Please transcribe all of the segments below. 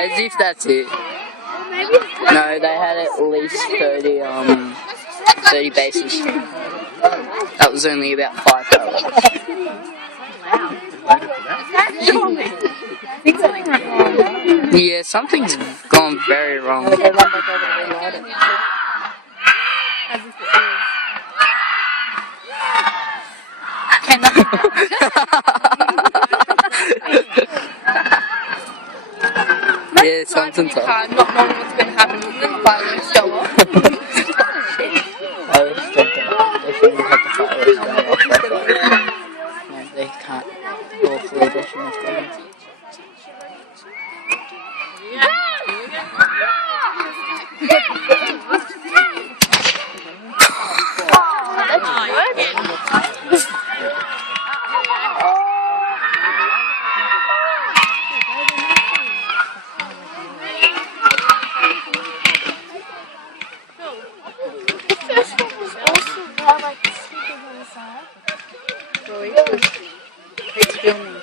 As if that's it. No, they had at least 30 bases. That was only about 5 goals. Yeah, something's gone very wrong. Yeah, something's up. Not knowing what's going to happen, and then the fireworks go off. I was thinking they shouldn't have had the fireworks going off that far. No, they can't. Lawfully, they shouldn't have gone off. It's filming.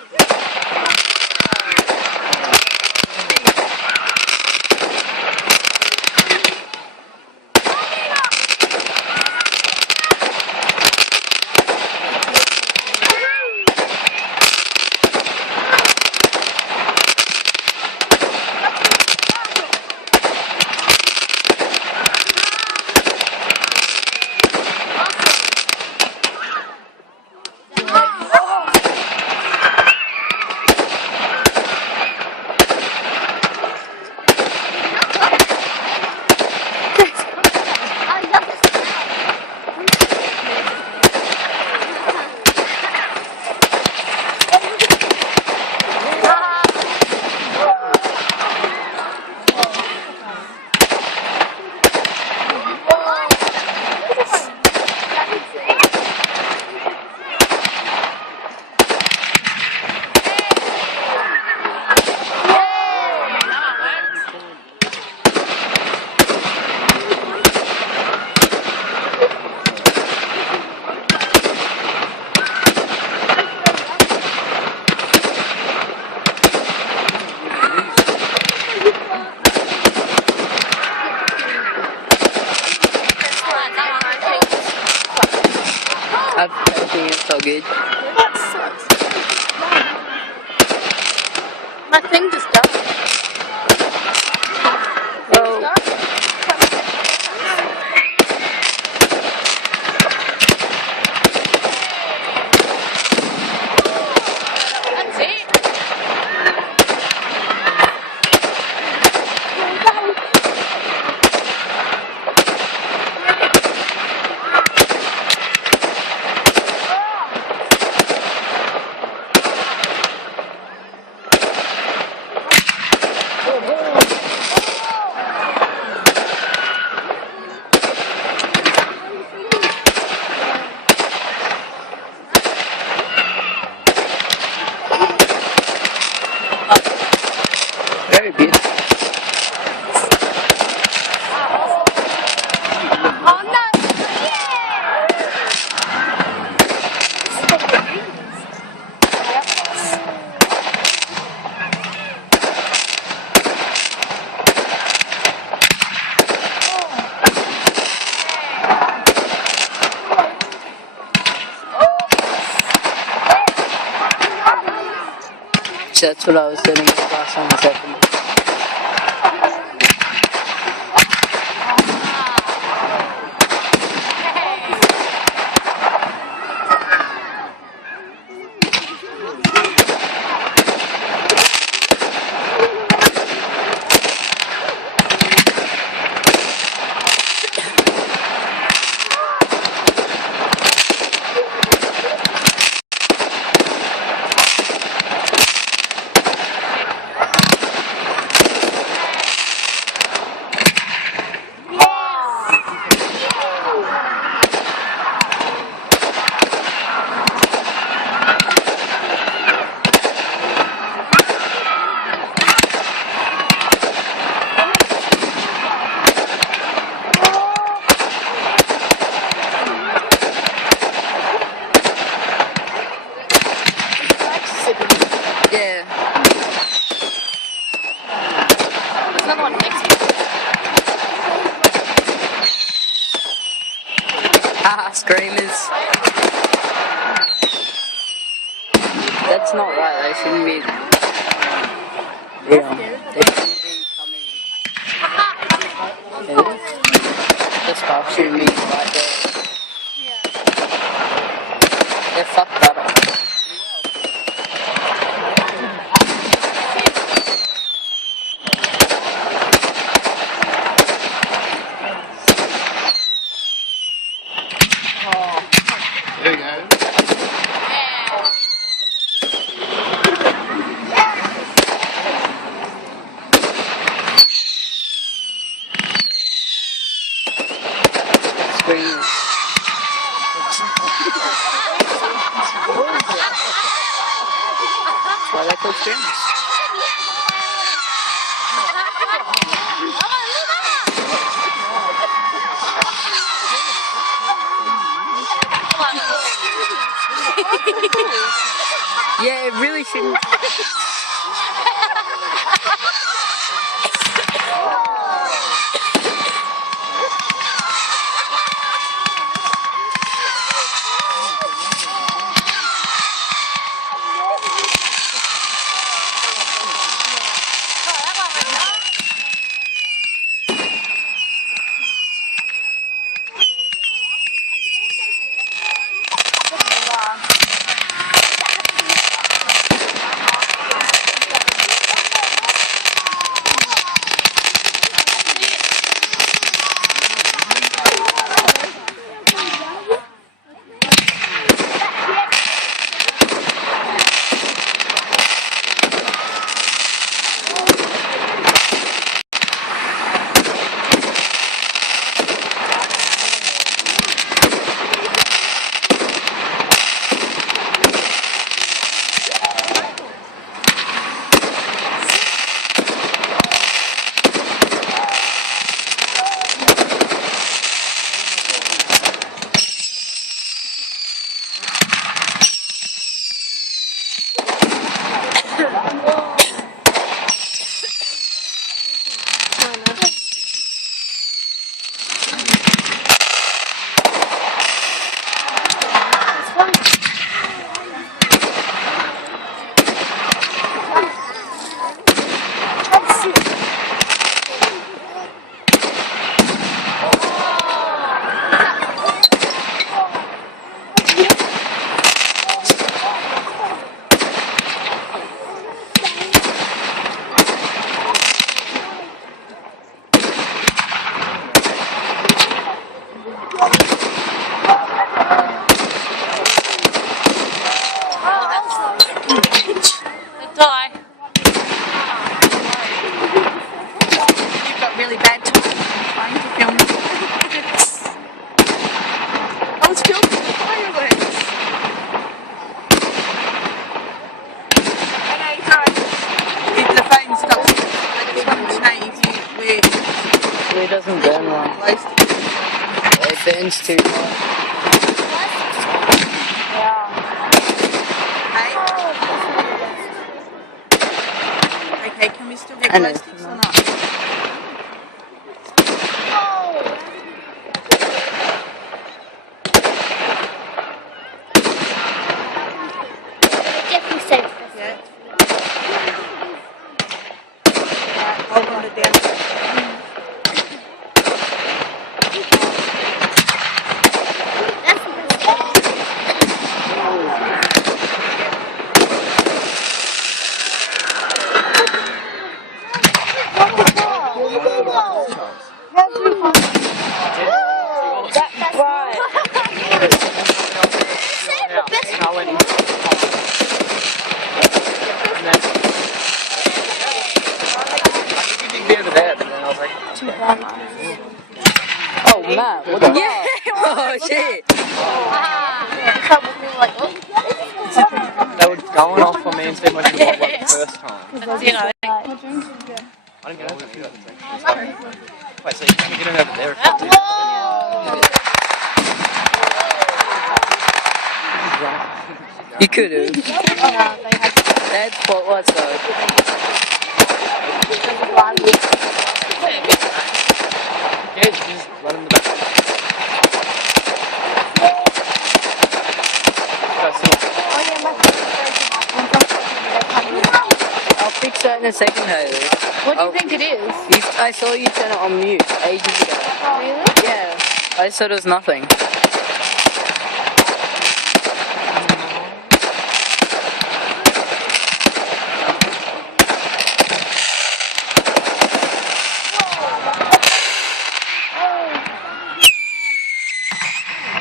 Everything is so good. My thing just died. Well, That's it. very good. Oh no! So that's what I was doing last time I second. Yeah. There's another one next to me. Haha, screamers. That's not right, they shouldn't be. Yeah, they shouldn't be coming. The stuff shouldn't be right there. They fucked that up. There you go. Screamers. That's why they're called screamers. Yeah, it really shouldn't. Die. You've got really bad time trying to film. I was filming the fireworks. Okay, sorry. If the phone stops, I just wanted to know if It doesn't burn well. close to It burns too hot. Okay, can we still get I know. glow sticks or not? Definitely safe. Yeah. Alright, hold on to down. Oh, Matt, what the fuck? Oh, shit. They were going off on me and said my shit was like the first time. That's it, I think. I didn't get over there. Wait, so you can't get it over there if you do? You could have. They had They had spotlights though. Yeah, just run in the back. I'll fix that in a second, Haley. What do you think it is? I saw you turn it on mute ages ago. Really? Yeah. I said it was nothing.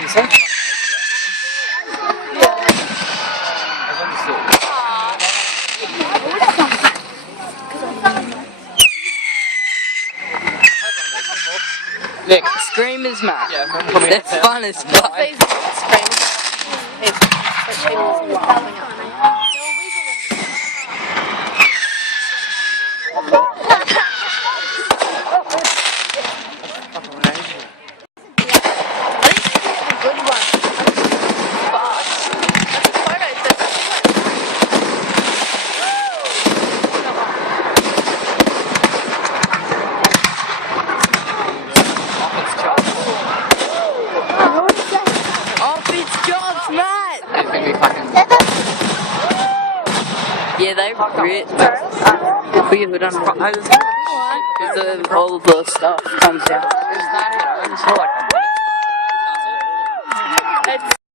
You said? Nick, Screamers, Matt. Yeah, I'm coming That's out fun as fuck. Off its jobs, Matt! Yeah, they ripped. Put your hood on. Because all the stuff comes down. Is that it? I only saw like